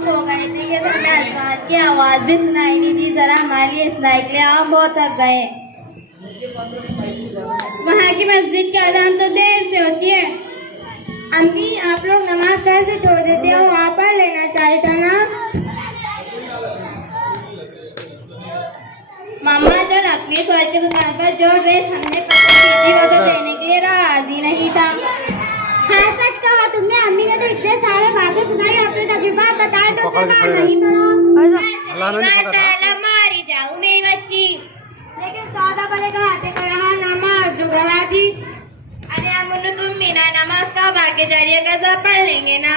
मसरूफ हो गए थे कि हमें अल्फाज की आवाज़ भी सुनाई नहीं दी। जरा हमारे लिए इस्लाह के लिए हम बहुत थक गए। वहाँ की मस्जिद की अज़ान तो देर से होती है। अम्मी, आप लोग नमाज कैसे छोड़ देते हो? वहाँ पर लेना चाहिए था ना। मामा जो नकली फल की दुकान पर जो ड्रेस हमने पसंद की थी वो तो देने के लिए राजी नहीं था। हाँ, सच कहा तुमने। अम्मी ने तो इतने सारे बातें सुनाई, अपने तजुर्बा बताए तो सिर्फ नहीं पड़ा। मारी जाऊँ मेरी बच्ची, लेकिन सौदा बड़े का हाथे का रहा, नमाज जो गवा थी। अरे अमुन्नू, तुम बिना नमाज का बाकी जारिया कज़ा पढ़ लेंगे ना।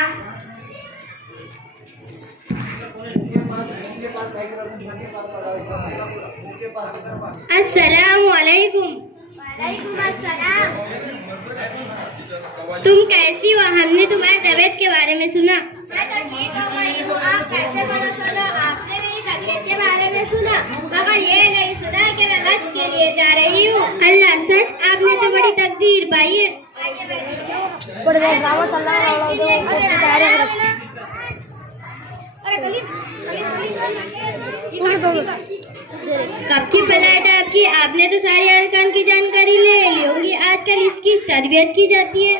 अस्सलामु अलैकुम। वालेकुम अस्सलाम। तुम कैसी हो? हमने तुम्हारी तबीयत के बारे में सुना। मैं तो ठीक हो गई हूँ। आप कैसे पता चला? आपने मेरी तबीयत के बारे में सुना, मगर ये नहीं सुना कि मैं हज के लिए जा रही हूँ। अल्लाह, सच? आपने तो बड़ी तकदीर पाई है। कब की फ्लाइट है आपकी? आपने तो सारी अरकान की जानकारी ले ली होगी। आजकल इसकी तरबियत की जाती है।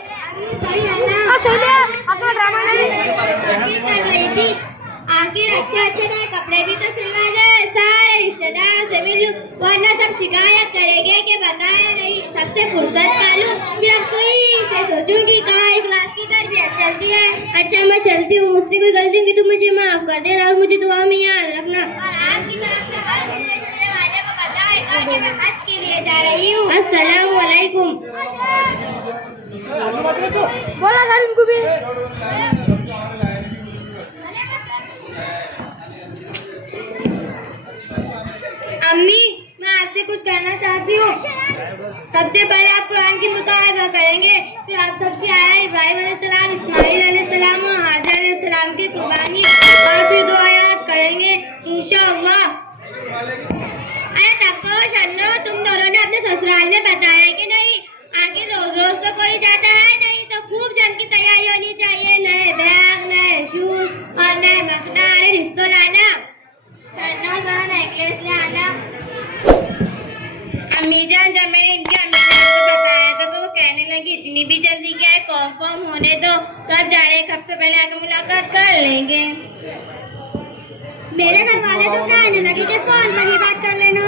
आखिर अच्छे नए कपड़े भी तो सिलवा जाए, सारे रिश्तेदारों से मिलूं, वरना सब शिकायत करेंगे कि बताया नहीं। सबसे फुर्सत मालूम कि अब कोई से सोचूंगी कहाँ इखलास की तरबियत चलती है। अच्छा, मैं चलती हूँ। मुझसे कोई गलती होगी तो मुझे माफ कर देना और मुझे दुआ में याद रखना। और आपकी तरफ से हर सुनने वाले को बताएगा कि मैं हज के लिए जा रही हूँ। अस्सलामु अलैकुम। बोला था इनको भी। अम्मी, मैं आपसे कुछ कहना चाहती हूँ। सबसे पहले आप कुरान की मुताबिक करेंगे, फिर आप सबकी आया इब्राहिम अलैहिस्सलाम, इस्माइल अलैहिस्सलाम और हाजर अलैहिस्सलाम की कुर्बानी और फिर 2 आयत करेंगे इंशाअल्लाह। अरे तब्बो शन्नो, तुम दोनों ने अपने ससुराल में बताया कि नहीं? आखिर रोज रोज तो कोई जाता है नहीं, तो खूब जम की तैयारी होनी चाहिए। नए बैग, नए शूज और नए मखना। अरे रिश्तों लाना, शन्नो जरा नेकलेस ले आना। अम्मी जान, जब मैंने इनके अम्मी जान को बताया था तो वो कहने लगी इतनी भी जल्दी क्या है, कन्फर्म होने दो, तब जाने एक हफ्ते पहले आकर मुलाकात कर लेंगे। मेरे घर वाले तो कहने लगे कि फोन पर ही बात कर लेना।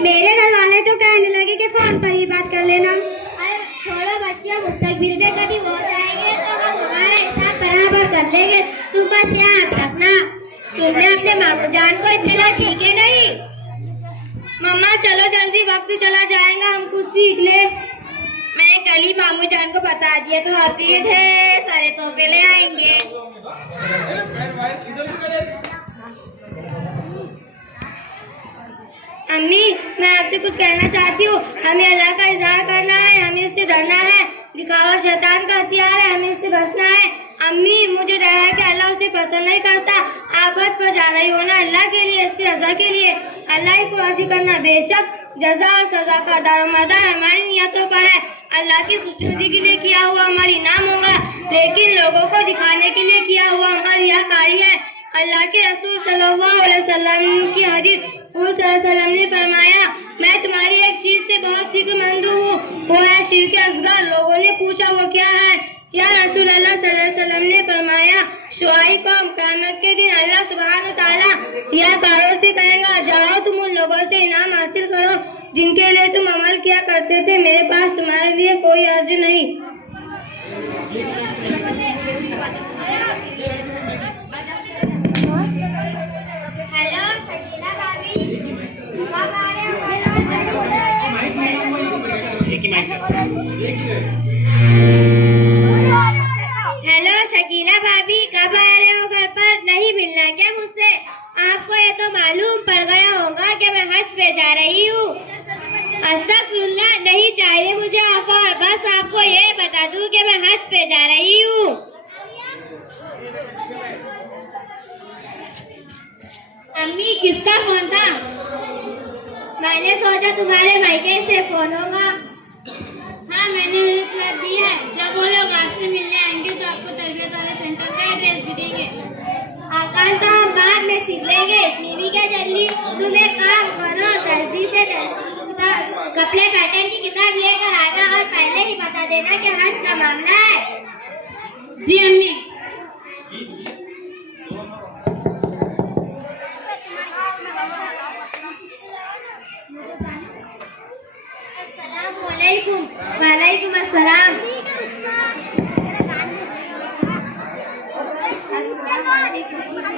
मेरे घर वाले तो कहने लगे कि फोन पर ही बात कर लेना। अरे छोड़ो बच्चियों, मुस्तकबिल में कभी वो जाएंगे तो हम हमारा हिसाब बराबर कर लेंगे। तुम बस याद रखना, तुमने अपने मामू जान को इतना ठीक है नहीं। मम्मा चलो जल्दी, वक्त चला जाएगा, हम कुछ सीख ले। मैंने कल ही मामू जान को बता दिया तो आप ये ढेर सारे तोहफे ले आएंगे। अम्मी, मैं आपसे कुछ कहना चाहती हूँ। हमें अल्लाह का इज़हार करना है, हमें उससे डरना है। दिखावा शैतान का हथियार है, हमें इससे बचना है। अम्मी, मुझे डर है कि अल्लाह उसे पसंद नहीं करता। आप हज पर जा रही हो ना, अल्लाह के लिए, इसकी रजा के लिए। अल्लाह ही को राज़ी करना। बेशक जज़ा और सज़ा का दारोमदार हमारी नियतों पर है। अल्लाह की खुशनुदी के लिए किया हुआ हमारी नाम होगा, लेकिन लोगों को दिखाने के लिए किया हुआ हमारी रियाकारी है। अल्लाह के रसूल सल्लल्लाहु अलैहि वसल्लम की हदीस, हुज़ूर सल्लल्लाहु अलैहि वसल्लम ने फरमाया, मैं तुम्हारी एक चीज से बहुत फिक्रमंद हूँ, वो है शिर्क असगर। लोगों ने पूछा वो क्या है? या रसूल अल्लाह सल्लल्लाहु अलैहि वसल्लम ने फरमाया, शुआइब कौम क़यामत के दिन अल्लाह सुब्हान व तआला रियाकारों से कहेगा, जाओ तुम उन लोगों से इनाम हासिल करो जिनके लिए तुम अमल किया करते थे, मेरे पास तुम्हारे लिए कोई अर्ज नहीं। हेलो शकीला भाभी, कब आ रहे हो? हेलो शकीला भाभी, कब आ रहे हो घर पर? नहीं मिलना क्या मुझसे? आपको ये तो मालूम पड़ गया होगा कि मैं हज पे जा रही हूँ। अस्तगफिरुल्लाह, नहीं चाहिए मुझे ऑफर, बस आपको ये बता दूं कि मैं हज पे जा रही हूँ। अम्मी, किसका फोन था? मैंने सोचा तुम्हारे भाई के से फोन होगा। हाँ, मैंने रिप्लाई दी है। जब वो लोग आपसे देंगे, इतनी भी क्या जल्दी। तुम एक काम करो, दर्जी से कपड़े पैटर्न की किताब लेकर आना और पहले ही बता देना कि आज का मामला है। जी अम्मी। अस्सलामुअलैकुम। वालेकुम अस्सलाम।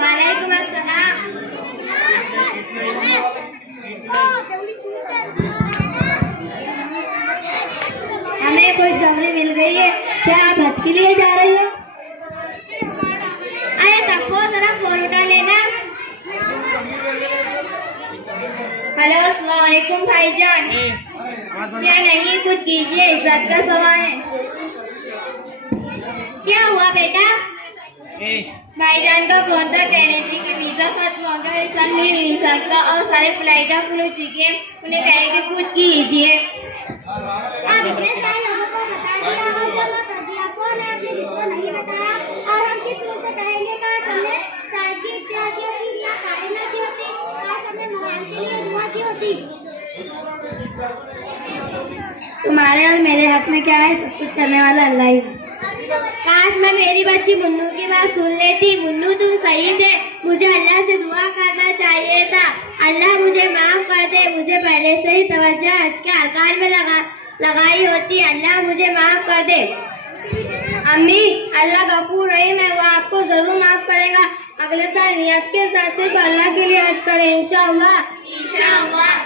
वालेकुम अस्सलाम। हमें खुशखबरी मिल गई है। क्या आप हज के लिए जा रही हो? अरे तको जरा फोन उठा लेना। हेलो अस्सलाम वालेकुम भाईजान। क्या नहीं, कुछ कीजिए, इज्जत का सवाल है। क्या हुआ बेटा? भाईजान का फोन था, कह रहे थे कि वीजा खत्म हो गया, इस साल मिल नहीं सकता और सारे फ्लाइट फुल हो चुके हैं। उन्हें कहे कि कुछ कीजिए। अब इतने सारे लोगों को बता दिया और जमा कर दिया, कौन है आपने किसको नहीं बताया? और हम किस मुंह से कहेंगे? काश हमने सादगी इख्तियार की होती या कारिना की होती, काश हमने मराम के लिए दुआ की होती। तुम्हारे और मेरे हाथ में क्या है? सब कुछ करने वाला अल्लाह ही है। काश मैं मेरी बच्ची मुन्नू की बात सुन लेती। मुन्नू तुम सही थे, मुझे अल्लाह से दुआ करना चाहिए था। अल्लाह मुझे माफ कर दे, मुझे पहले से ही तवज्जो हज के अरकान में लगाई होती। अल्लाह मुझे माफ कर दे। अम्मी, अल्लाह गफूर रहीम है, वो आपको जरूर माफ करेगा। अगले साल नियत के साथ सिर्फ अल्लाह के लिए हज करें इंशाअल्लाह। इंशाअल्लाह।